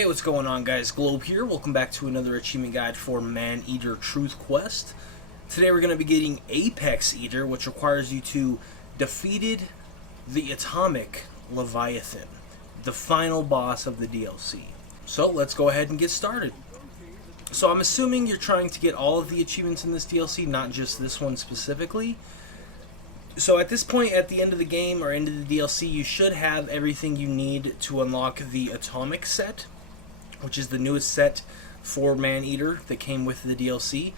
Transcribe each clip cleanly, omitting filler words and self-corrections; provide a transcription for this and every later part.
Hey, what's going on, guys? Globe here. Welcome back to another achievement guide for Maneater Truth Quest. Today we're going to be getting Apex Eater, which requires you to defeated the Atomic Leviathan, the final boss of the DLC. So let's go ahead and get started. So I'm assuming you're trying to get all of the achievements in this DLC, not just this one specifically. So at this point, at the end of the game or end of the DLC, you should have everything you need to unlock the Atomic set, which is the newest set for Maneater that came with the DLC.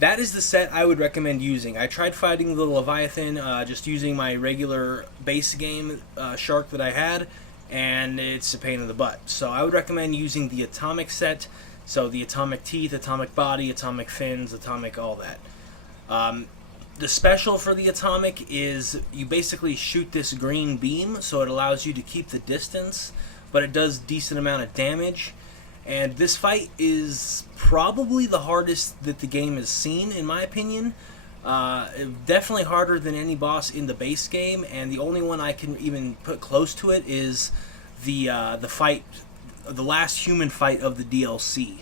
That is the set I would recommend using. I tried fighting the Leviathan just using my regular base game shark that I had, and it's a pain in the butt. So I would recommend using the Atomic set, so the Atomic Teeth, Atomic Body, Atomic Fins, Atomic all that. The special for the Atomic is you basically shoot this green beam, so it allows you to keep the distance, but it does decent amount of damage. And this fight is probably the hardest that the game has seen, in my opinion. Definitely harder than any boss in the base game, and the only one I can even put close to it is the fight, the last human fight of the DLC.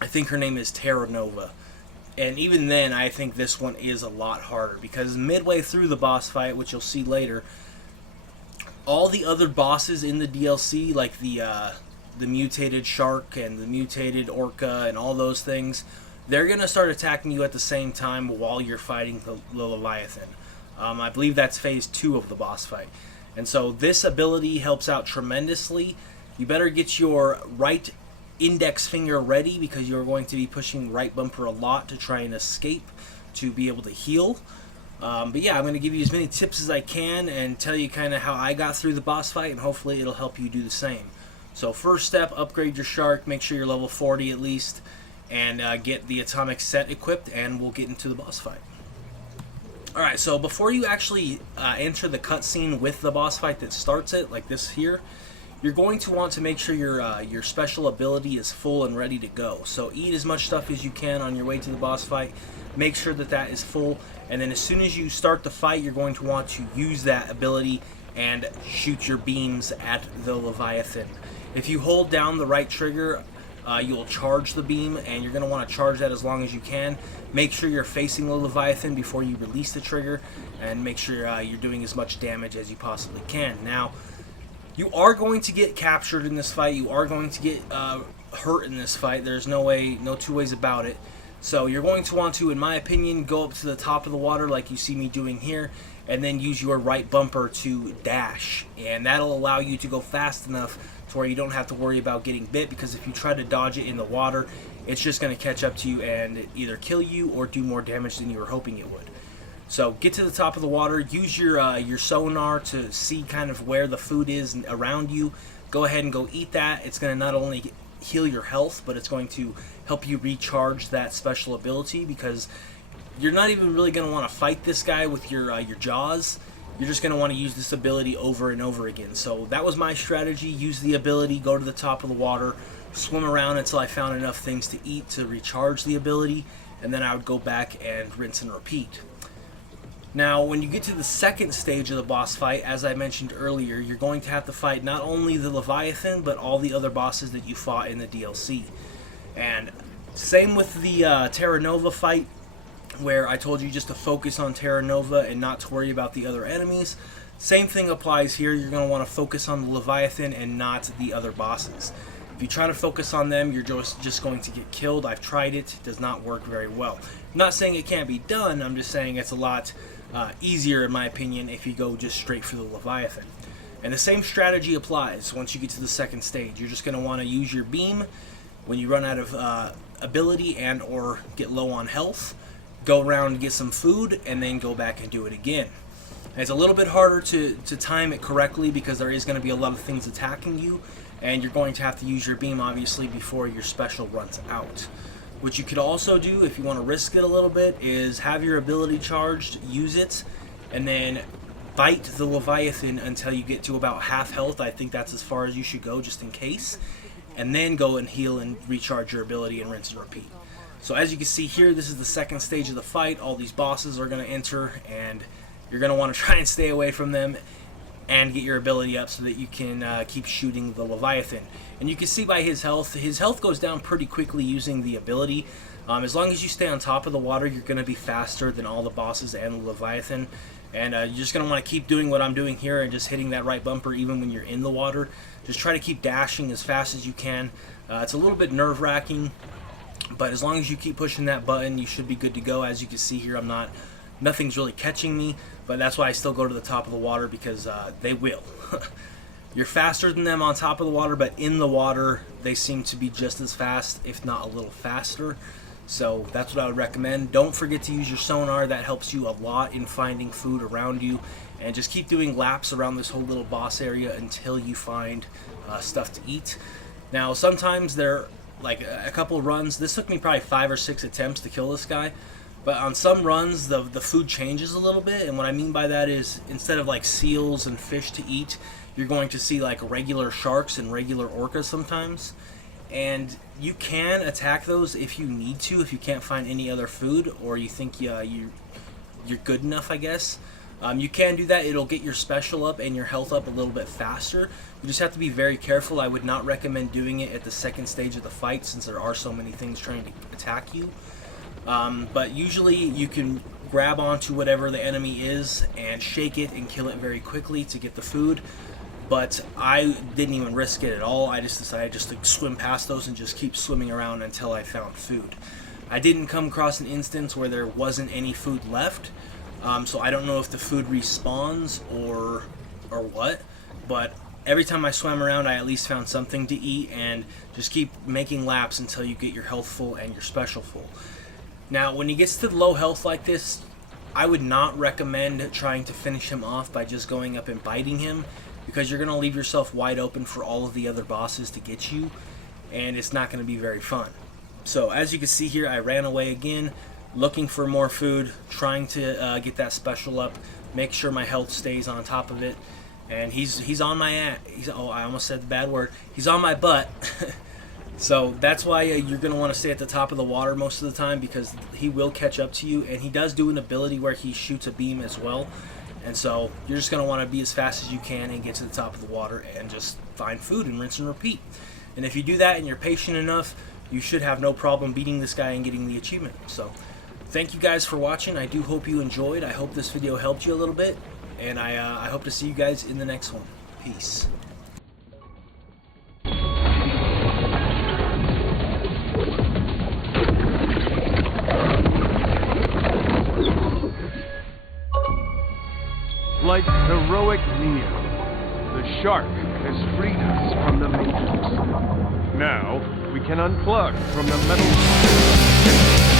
I think her name is Terra Nova. And even then, I think this one is a lot harder, because midway through the boss fight, which you'll see later, all the other bosses in the DLC, like the mutated shark and the mutated orca and all those things, they're going to start attacking you at the same time while you're fighting the Leviathan. I believe that's phase 2 of the boss fight. And so this ability helps out tremendously. You better get your right index finger ready, because you're going to be pushing right bumper a lot to try and escape to be able to heal. But yeah, I'm going to give you as many tips as I can and tell you kind of how I got through the boss fight, and hopefully it'll help you do the same. So first step, upgrade your shark, make sure you're level 40 at least, and get the Atomic set equipped, and we'll get into the boss fight. Alright, so before you actually enter the cutscene with the boss fight that starts it, like this here, you're going to want to make sure your special ability is full and ready to go. So eat as much stuff as you can on your way to the boss fight. Make sure that that is full, and then as soon as you start the fight, you're going to want to use that ability and shoot your beams at the Leviathan. If you hold down the right trigger, you'll charge the beam, and you're going to want to charge that as long as you can. Make sure you're facing the Leviathan before you release the trigger, and make sure you're doing as much damage as you possibly can. Now, you are going to get captured in this fight. You are going to get hurt in this fight. There's no two ways about it. So you're going to want to, in my opinion, go up to the top of the water like you see me doing here, and then use your right bumper to dash. And that'll allow you to go fast enough to where you don't have to worry about getting bit, because if you try to dodge it in the water, it's just going to catch up to you and either kill you or do more damage than you were hoping it would. So get to the top of the water, use your sonar to see kind of where the food is around you. Go ahead and go eat that. It's going to not only heal your health, but it's going to help you recharge that special ability, because you're not even really going to want to fight this guy with your jaws. You're just going to want to use this ability over and over again. So that was my strategy. Use the ability, go to the top of the water, swim around until I found enough things to eat to recharge the ability, and then I would go back and rinse and repeat. Now, when you get to the second stage of the boss fight, as I mentioned earlier, you're going to have to fight not only the Leviathan, but all the other bosses that you fought in the DLC. And same with the Terra Nova fight, where I told you just to focus on Terra Nova and not to worry about the other enemies. Same thing applies here. You're going to want to focus on the Leviathan and not the other bosses. If you try to focus on them, you're just going to get killed. I've tried it. It does not work very well. I'm not saying it can't be done. I'm just saying it's a lot easier, in my opinion, if you go just straight for the Leviathan. And the same strategy applies once you get to the second stage. You're just going to want to use your beam when you run out of ability and or get low on health. Go around and get some food, and then go back and do it again. And it's a little bit harder to time it correctly, because there is going to be a lot of things attacking you, and you're going to have to use your beam, obviously, before your special runs out. What you could also do, if you want to risk it a little bit, is have your ability charged, use it, and then bite the Leviathan until you get to about half health. I think that's as far as you should go, just in case. And then go and heal and recharge your ability and rinse and repeat. So as you can see here, this is the second stage of the fight. All these bosses are going to enter, and you're going to want to try and stay away from them. and get your ability up so that you can keep shooting the Leviathan. And you can see by his health goes down pretty quickly using the ability. As long as you stay on top of the water, you're going to be faster than all the bosses and the Leviathan. And you're just going to want to keep doing what I'm doing here and just hitting that right bumper even when you're in the water. Just try to keep dashing as fast as you can. It's a little bit nerve-wracking, but as long as you keep pushing that button, you should be good to go. As you can see here, nothing's really catching me, but that's why I still go to the top of the water, because they will. You're faster than them on top of the water, but in the water, they seem to be just as fast, if not a little faster. So that's what I would recommend. Don't forget to use your sonar. That helps you a lot in finding food around you. And just keep doing laps around this whole little boss area until you find stuff to eat. Now, sometimes they're like a couple runs. This took me probably 5 or 6 attempts to kill this guy. But on some runs, the food changes a little bit. And what I mean by that is, instead of like seals and fish to eat, you're going to see like regular sharks and regular orcas sometimes. And you can attack those if you need to, if you can't find any other food, or you think you're good enough, I guess. You can do that. It'll get your special up and your health up a little bit faster. You just have to be very careful. I would not recommend doing it at the second stage of the fight, since there are so many things trying to attack you. But usually you can grab onto whatever the enemy is and shake it and kill it very quickly to get the food. But I didn't even risk it at all. I just decided just to swim past those and just keep swimming around until I found food. I didn't come across an instance where there wasn't any food left, so I don't know if the food respawns or what, but every time I swam around, I at least found something to eat, and just keep making laps until you get your health full and your special full. Now, when he gets to low health like this, I would not recommend trying to finish him off by just going up and biting him, because you're going to leave yourself wide open for all of the other bosses to get you, and it's not going to be very fun. So as you can see here, I ran away again, looking for more food, trying to get that special up, make sure my health stays on top of it, and he's on my ass. Oh, I almost said the bad word. He's on my butt. So that's why you're going to want to stay at the top of the water most of the time, because he will catch up to you, and he does do an ability where he shoots a beam as well. And so you're just going to want to be as fast as you can and get to the top of the water and just find food and rinse and repeat. And if you do that and you're patient enough, you should have no problem beating this guy and getting the achievement. So thank you guys for watching. I do hope you enjoyed. I hope this video helped you a little bit. And I hope to see you guys in the next one. Peace. Like heroic Neo, the shark has freed us from the Matrix. Now, we can unplug from the metal...